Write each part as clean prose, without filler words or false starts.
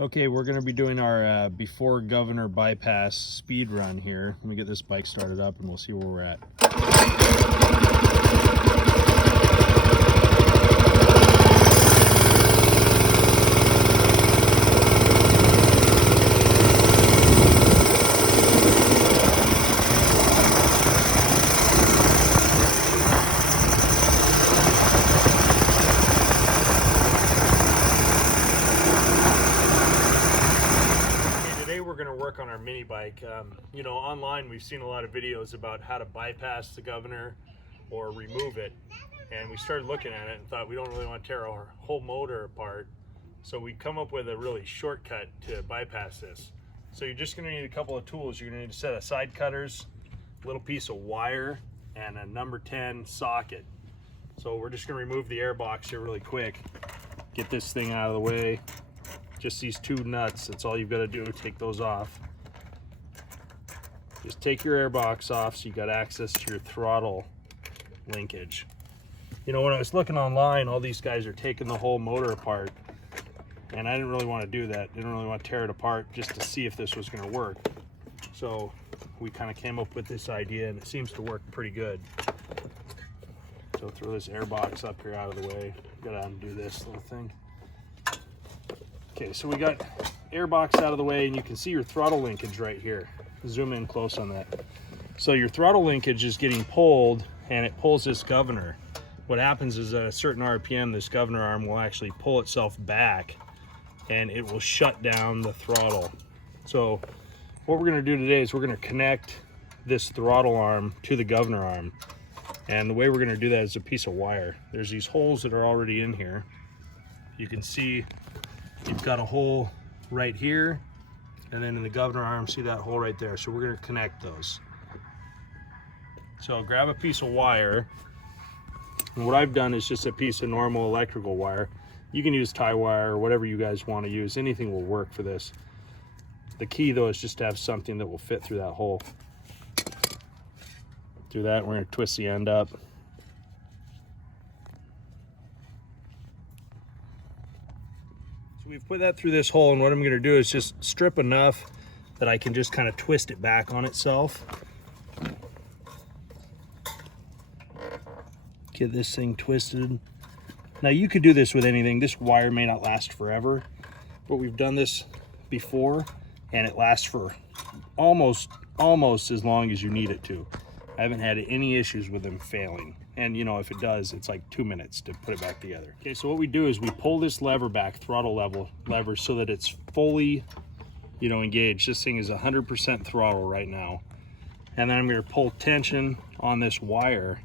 Okay, we're going to be doing our before governor bypass speed run here. Let me get this bike started up and we'll see where we're at. We're going to work on our mini bike. You know, online we've seen a lot of videos about how to bypass the governor or remove it, and we started looking at it and thought we don't really want to tear our whole motor apart, so we come up with a really shortcut to bypass this. So you're just going to need a couple of tools. You're going to need a set of side cutters, a little piece of wire, and a number 10 socket. So we're just going to remove the air box here really quick, get this thing out of the way. Just these two nuts, that's all you've got to do, take those off. Just take your air box off so you got access to your throttle linkage. You know, when I was looking online, all these guys are taking the whole motor apart, and I didn't really want to do that. Didn't really want to tear it apart just to see if this was going to work. So we kind of came up with this idea, and it seems to work pretty good. So throw this air box up here out of the way. Gotta undo this little thing. Okay, so we got air box out of the way, and you can see your throttle linkage right here. Zoom in close on that. So your throttle linkage is getting pulled, and it pulls this governor. What happens is at a certain RPM, this governor arm will actually pull itself back, and it will shut down the throttle. So what we're gonna do today is we're gonna connect this throttle arm to the governor arm. And the way we're gonna do that is a piece of wire. There's these holes that are already in here. You can see you've got a hole right here, and then in the governor arm, see that hole right there. So we're gonna connect those. So grab a piece of wire, and what I've done is just a piece of normal electrical wire. You can use tie wire or whatever you guys wanna use. Anything will work for this. The key though is just to have something that will fit through that hole. Do that, we're gonna twist the end up. So we've put that through this hole, and what I'm gonna do is just strip enough that I can just kind of twist it back on itself. Get this thing twisted. Now you could do this with anything. This wire may not last forever, but we've done this before and it lasts for almost as long as you need it to. I haven't had any issues with them failing. And you know, if it does, it's like 2 minutes to put it back together. Okay, so what we do is we pull this lever back, throttle lever, so that it's fully, you know, engaged. This thing is 100% throttle right now. And then I'm gonna pull tension on this wire.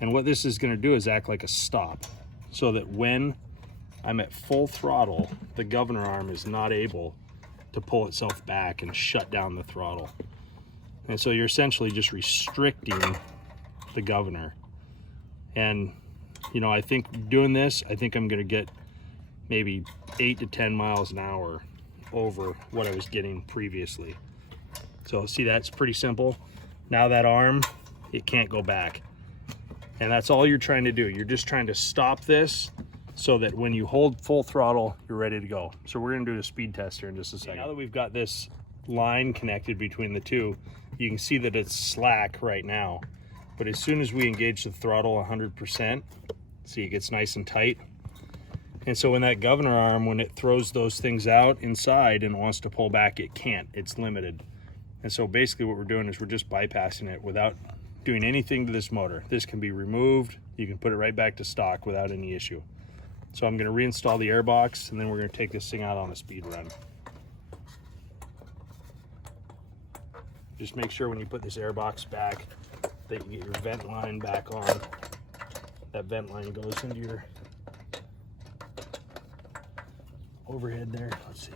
And what this is gonna do is act like a stop, so that when I'm at full throttle, the governor arm is not able to pull itself back and shut down the throttle. And so you're essentially just restricting the governor. And you know, I think doing this, I think I'm gonna get maybe 8 to 10 miles an hour over what I was getting previously. So see, that's pretty simple. Now that arm, it can't go back. And that's all you're trying to do. You're just trying to stop this so that when you hold full throttle, you're ready to go. So we're gonna do a speed test here in just a second. Now that we've got this line connected between the two, you can see that it's slack right now. But as soon as we engage the throttle 100%, see, it gets nice and tight. And so when that governor arm, when it throws those things out inside and wants to pull back, it can't, it's limited. And so basically what we're doing is we're just bypassing it without doing anything to this motor. This can be removed. You can put it right back to stock without any issue. So I'm gonna reinstall the air box, and then we're gonna take this thing out on a speed run. Just make sure when you put this air box back that you get your vent line back on. That vent line goes into your overhead there. Let's see.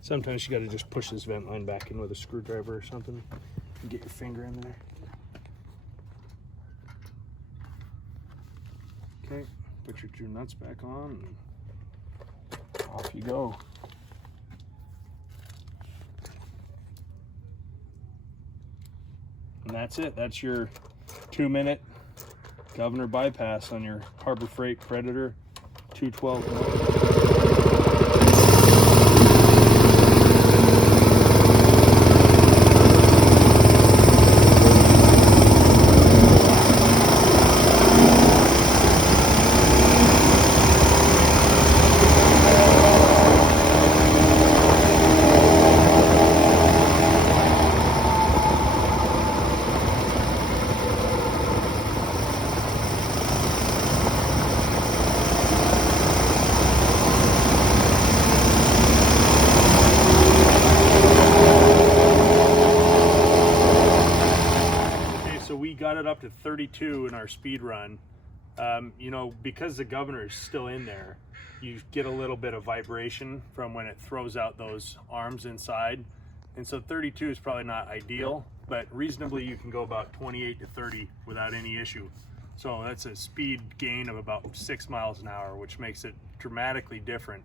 Sometimes you got to just push this vent line back in with a screwdriver or something and get your finger in there. Okay, put your two nuts back on and off you go. And that's it. That's your 2-minute Governor bypass on your Harbor Freight Predator 212. We got it up to 32 in our speed run. You know, because the governor is still in there, you get a little bit of vibration from when it throws out those arms inside. And so 32 is probably not ideal, but reasonably you can go about 28 to 30 without any issue. So that's a speed gain of about 6 miles an hour, which makes it dramatically different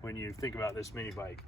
when you think about this mini bike.